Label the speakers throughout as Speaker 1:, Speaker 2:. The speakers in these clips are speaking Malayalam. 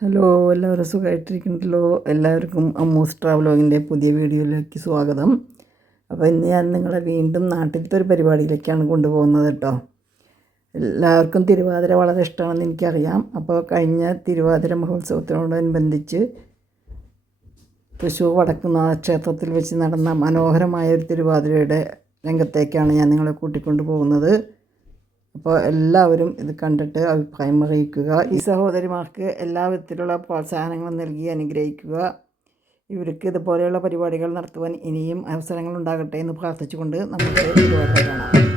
Speaker 1: ഹലോ എല്ലാവരും സുഖമായിട്ടിരിക്കുന്നുണ്ടല്ലോ എല്ലാവർക്കും അമ്മൂസ് ട്രാവലോഗിന്റെ പുതിയ വീഡിയോയിലേക്ക് സ്വാഗതം. അപ്പോൾ ഇന്ന് ഞാൻ നിങ്ങളെ വീണ്ടും നാട്ടിലത്തെ ഒരു പരിപാടിയിലേക്കാണ് കൊണ്ടുപോകുന്നത് കേട്ടോ. എല്ലാവർക്കും തിരുവാതിര വളരെ ഇഷ്ടമാണെന്ന് എനിക്കറിയാം. അപ്പോൾ കഴിഞ്ഞ തിരുവാതിര മഹോത്സവത്തിനോടനുബന്ധിച്ച് തൃശ്ശൂർ വടക്കുന്നാഥ ക്ഷേത്രത്തിൽ വെച്ച് നടന്ന മനോഹരമായ ഒരു തിരുവാതിരയുടെ രംഗത്തേക്കാണ് ഞാൻ നിങ്ങളെ കൂട്ടിക്കൊണ്ടു പോകുന്നത് അപ്പോൾ എല്ലാവരും ഇത് കണ്ടിട്ട് അഭിപ്രായം അറിയിക്കുക. ഈ സഹോദരിമാർക്ക് എല്ലാ വിധത്തിലുള്ള പ്രോത്സാഹനങ്ങളും നൽകി അനുഗ്രഹിക്കുക. ഇവർക്ക് ഇതുപോലെയുള്ള പരിപാടികൾ നടത്തുവാൻ ഇനിയും അവസരങ്ങൾ ഉണ്ടാകട്ടെ എന്ന് പ്രാർത്ഥിച്ചുകൊണ്ട് നമുക്ക് കാണാം.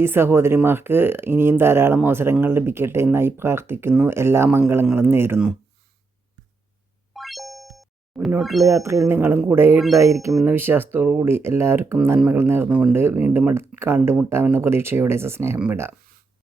Speaker 2: ഈ സഹോദരിമാർക്ക് ഇനിയും ധാരാളം അവസരങ്ങൾ ലഭിക്കട്ടെ എന്നായി പ്രാർത്ഥിക്കുന്നു. എല്ലാ മംഗളങ്ങളും നേരുന്നു. മുന്നോട്ടുള്ള യാത്രയിൽ നിങ്ങളും കൂടെ ഉണ്ടായിരിക്കുമെന്ന വിശ്വാസത്തോടു കൂടി എല്ലാവർക്കും നന്മകൾ നേർന്നുകൊണ്ട് വീണ്ടും കണ്ടുമുട്ടാമെന്ന പ്രതീക്ഷയോടെ സ്നേഹം വിടാം.